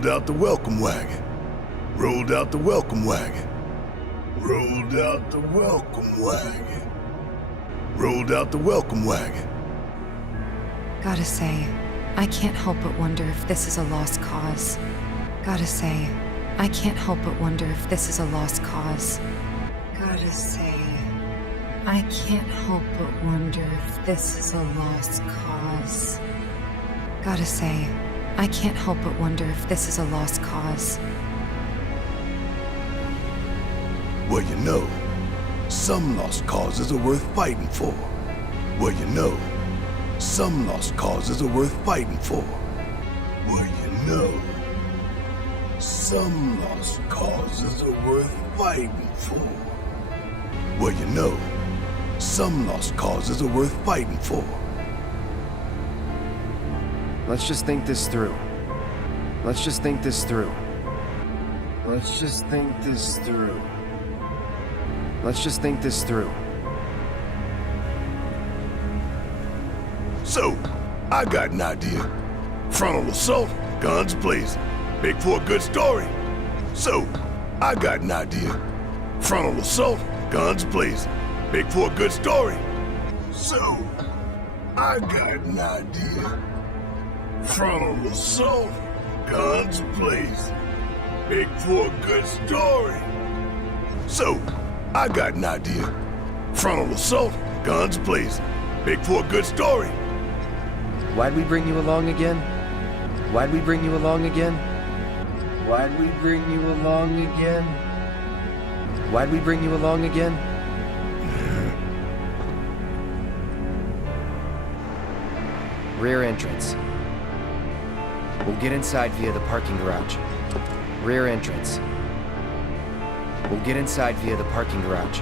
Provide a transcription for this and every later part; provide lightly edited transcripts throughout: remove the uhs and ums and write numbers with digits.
Rolled out the welcome wagon. Rolled out the welcome wagon. Rolled out the welcome wagon. Rolled out the welcome wagon. Gotta say, I can't help but wonder if this is a lost cause. Gotta say, I can't help but wonder if this is a lost cause. Gotta say, I can't help but wonder if this is a lost cause. Gotta say, I can't help but wonder if this is a lost cause. Well, you know, some lost causes are worth fighting for. Well, you know, some lost causes are worth fighting for. Well, you know, some lost causes are worth fighting for. Well, you know, some lost causes are worth fighting for. Let's just think this through. Let's just think this through. Let's just think this through. Let's just think this through. So, I got an idea. Frontal assault, guns blazing. Make for a good story. So, I got an idea. Frontal assault, guns blazing. Make for a good story. So, I got an idea. Frontal assault, guns blazing. Make for a good story. So, I got an idea. Frontal assault, guns blazing. Make for a good story. Why'd we bring you along again? Why'd we bring you along again? Why'd we bring you along again? Why'd we bring you along again? Rear entrance. We'll get inside via the parking garage. Rear entrance. We'll get inside via the parking garage.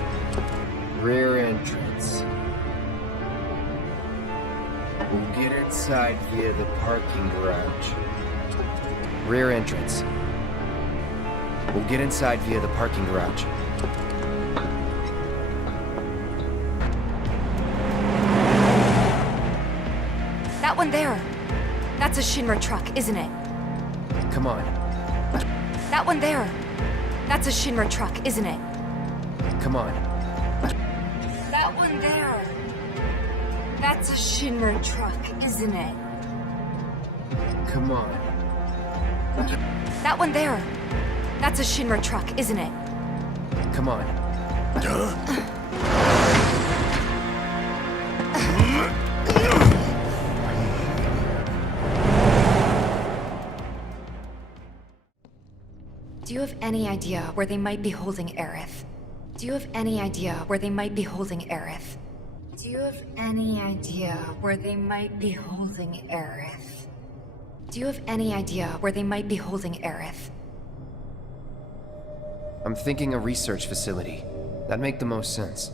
Rear entrance. We'll get inside via the parking garage. Rear entrance. We'll get inside via the parking garage. That one there. That's a Shinra truck, isn't it? Come on. That one there. That's a Shinra truck, isn't it? Come on. That one there. That's a Shinra truck, isn't it? Come on. That one there. That's a Shinra truck, isn't it? Come on. Do you have any idea where they might be holding Aerith? Do you have any idea where they might be holding Aerith? Do you have any idea where they might be holding Aerith? Do you have any idea where they might be holding Aerith? I'm thinking a research facility. That'd make the most sense.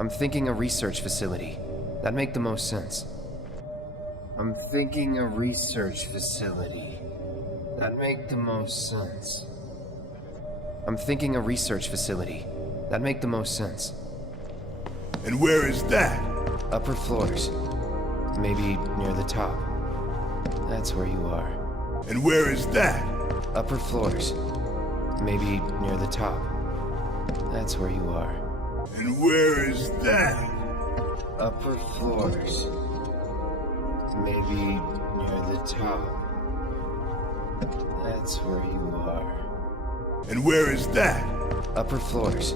I'm thinking a research facility. That'd make the most sense. I'm thinking a research facility. That'd make the most sense. I'm thinking a research facility. That'd make the most sense. And where is that? Upper floors. Maybe near the top. That's where you are. And where is that? Upper floors. Maybe near the top. That's where you are. And where is that? Upper floors. Maybe near the top. That's where you are. And where is that? Upper floors.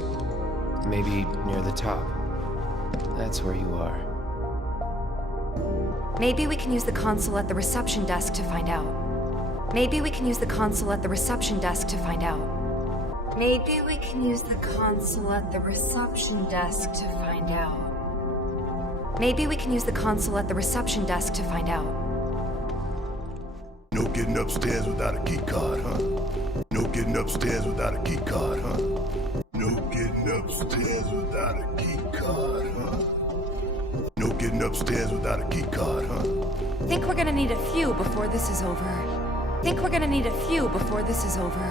Maybe near the top. That's where you are. Maybe we can use the console at the reception desk to find out. Maybe we can use the console at the reception desk to find out. Maybe we can use the console at the reception desk to find out. Maybe we can use the console at the reception desk to find out. No getting upstairs without a key card, huh? No getting upstairs without a key card, huh? No getting upstairs without a key card, huh? No getting upstairs without a key card, huh? Think we're gonna need a few before this is over. Think we're gonna need a few before this is over.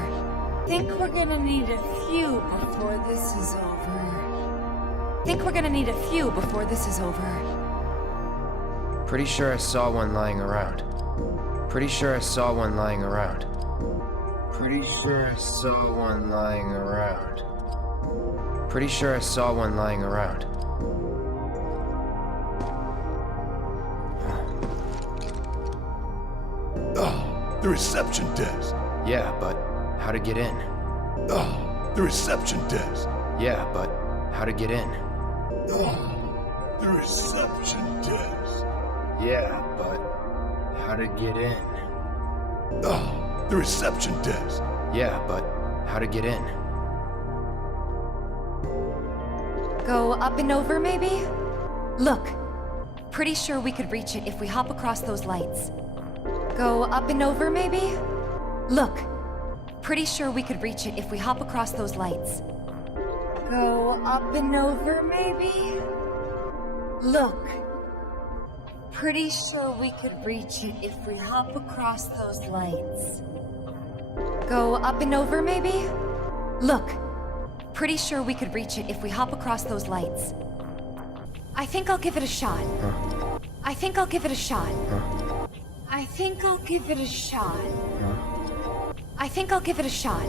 Think we're gonna need a few before this is over. Think we're gonna need a few before this is over. Pretty sure I saw one lying around. Pretty sure I saw one lying around. Pretty sure I saw one lying around. Pretty sure I saw one lying around. Oh, the reception desk. Yeah, but how to get in? Oh, the reception desk. Yeah, but how to get in? Oh, the reception desk. Yeah, but how to get in? Oh, the reception desk. Yeah, but how to get in? Go up and over, maybe? Look. Pretty sure we could reach it if we hop across those lights. Go up and over, maybe? Look. Pretty sure we could reach it if we hop across those lights. Go up and over, maybe? Look. Pretty sure we could reach it if we hop across those lights. Go up and over, maybe? Look. Pretty sure we could reach it if we hop across those lights. I think I'll give it a shot. I think I'll give it a shot. I think I'll give it a shot. I think I'll give it a shot.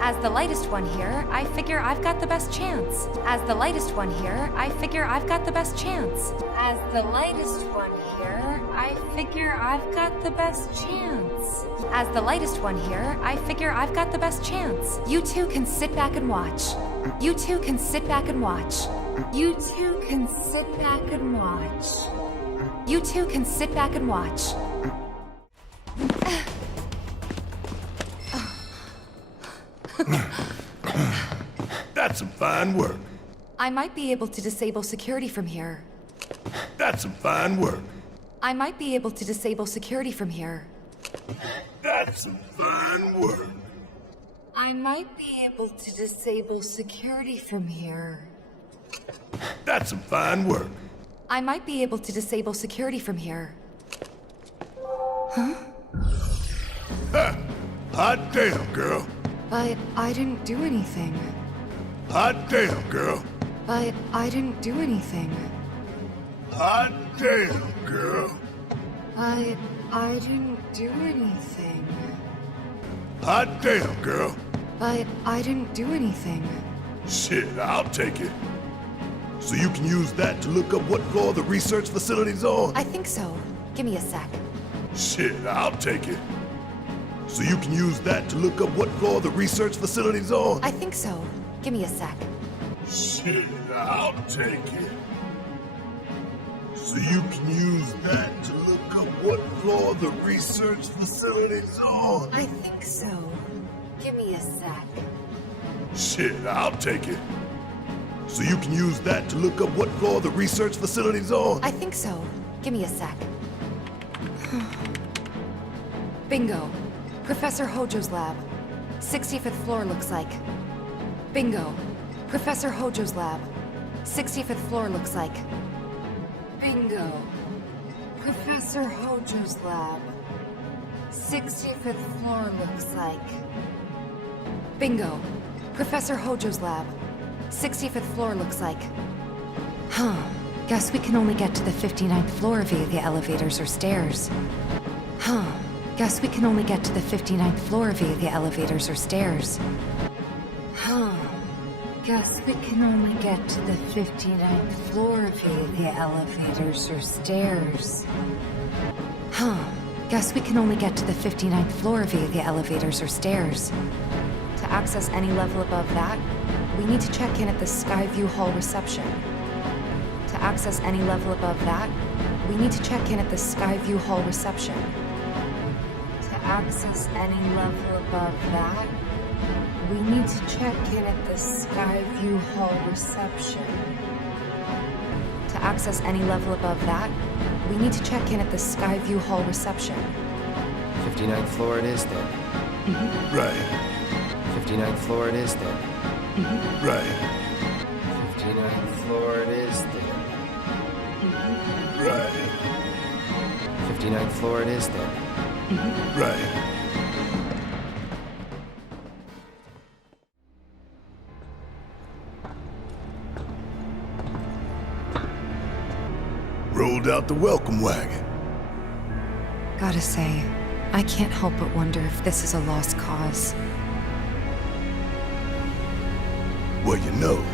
As the lightest one here, I figure I've got the best chance. As the lightest one here, I figure I've got the best chance. As the lightest one here, I figure I've got the best chance. As the lightest one here, I figure I've got the best chance. You two can sit back and watch. You two can sit back and watch. You two can sit back and watch. You two can sit back and watch. That's some fine work. I might be able to disable security from here. That's some fine work. I might be able to disable security from here. That's some fine work. I might be able to disable security from here. That's some fine work. I might be able to disable security from here. Hot damn, girl. But I didn't do anything. Hot damn, girl. But I didn't do anything. Hot damn, girl. But I didn't do anything. Hot damn, girl. But I didn't do anything. Shit, I'll take it. So you can use that to look up what floor the research facility's on? I think so. Give me a sec. Shit, I'll take it. So you can use that to look up what floor the research facility's on? I think so. Give me a sec. Shit, I'll take it. So you can use that to look up what floor the research facility's on? I think so. Give me a sec. Shit, I'll take it. So you can use that to look up what floor the research facility's on? I think so. Give me a sec. Bingo. Professor Hojo's lab. 65th floor looks like. Bingo. Professor Hojo's lab. 65th floor looks like. Bingo. Professor Hojo's lab. 65th floor looks like. Bingo. Professor Hojo's lab. 65th floor looks like. Huh. Guess we can only get to the 59th floor via the elevators or stairs. Huh. Guess we can only get to the 59th floor via the elevators or stairs. Huh. Guess we can only get to the 59th floor via the elevators or stairs. Huh. Guess we can only get to the 59th floor via the elevators or stairs. To access any level above that, we need to check in at the Skyview Hall reception. To access any level above that, we need to check in at the Skyview Hall reception. To access any level above that, we need to check in at the Skyview Hall reception. To access any level above that, we need to check in at the Skyview Hall reception. 59th floor it is then. Right, 59th floor it is then. right, 59th floor it is then. right, 59th floor it is then. right. Rolled out the welcome wagon. Gotta say, I can't help but wonder if this is a lost cause. Well, you know,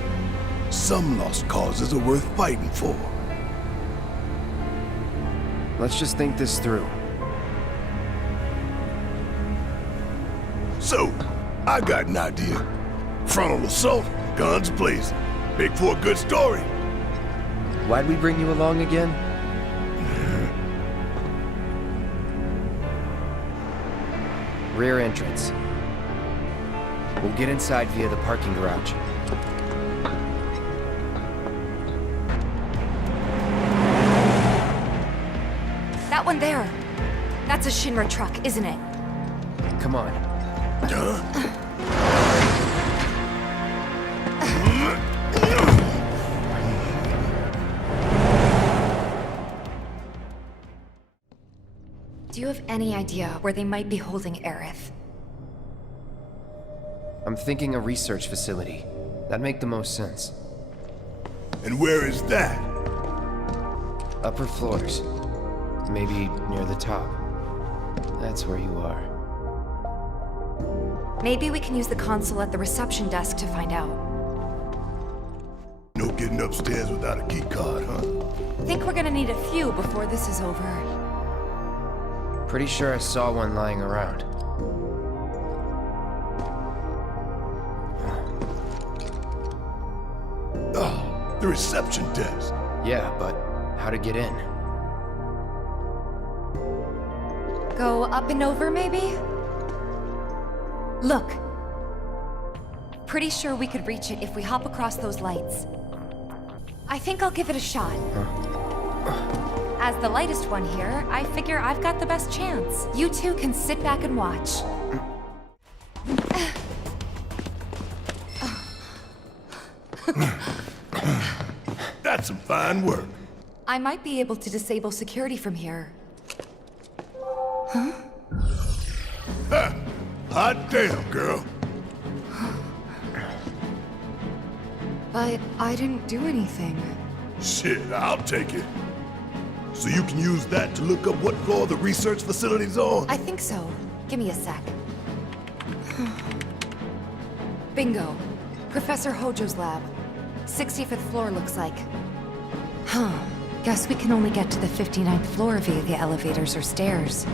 some lost causes are worth fighting for. Let's just think this through. So, I got an idea. Frontal assault, guns blazing. Make for a good story. Why'd we bring you along again? Rear entrance. We'll get inside via the parking garage. That one there. That's a Shinra truck, isn't it? Come on. Huh? Do you have any idea where they might be holding Aerith? I'm thinking a research facility. That'd make the most sense. And where is that? Upper floors. Maybe near the top. That's where you are. Maybe we can use the console at the reception desk to find out. No getting upstairs without a key card, huh? Think we're gonna need a few before this is over. Pretty sure I saw one lying around. Oh, the reception desk. Yeah, but how to get in? Go up and over, maybe? Look. Pretty sure we could reach it if we hop across those lights. I think I'll give it a shot. As the lightest one here, I figure I've got the best chance. You two can sit back and watch. That's some fine work. I might be able to disable security from here. Ha! Hot damn, girl. But I didn't do anything. Shit, I'll take it. So you can use that to look up what floor the research facility's on? I think so. Give me a sec. Bingo. Professor Hojo's lab. 65th floor looks like. Huh. Guess we can only get to the 59th floor via the elevators or stairs.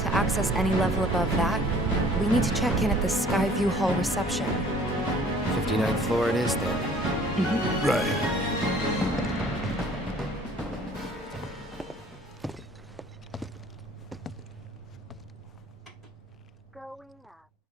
To access any level above that, we need to check in at the Skyview Hall reception. 59th floor it is then. Right.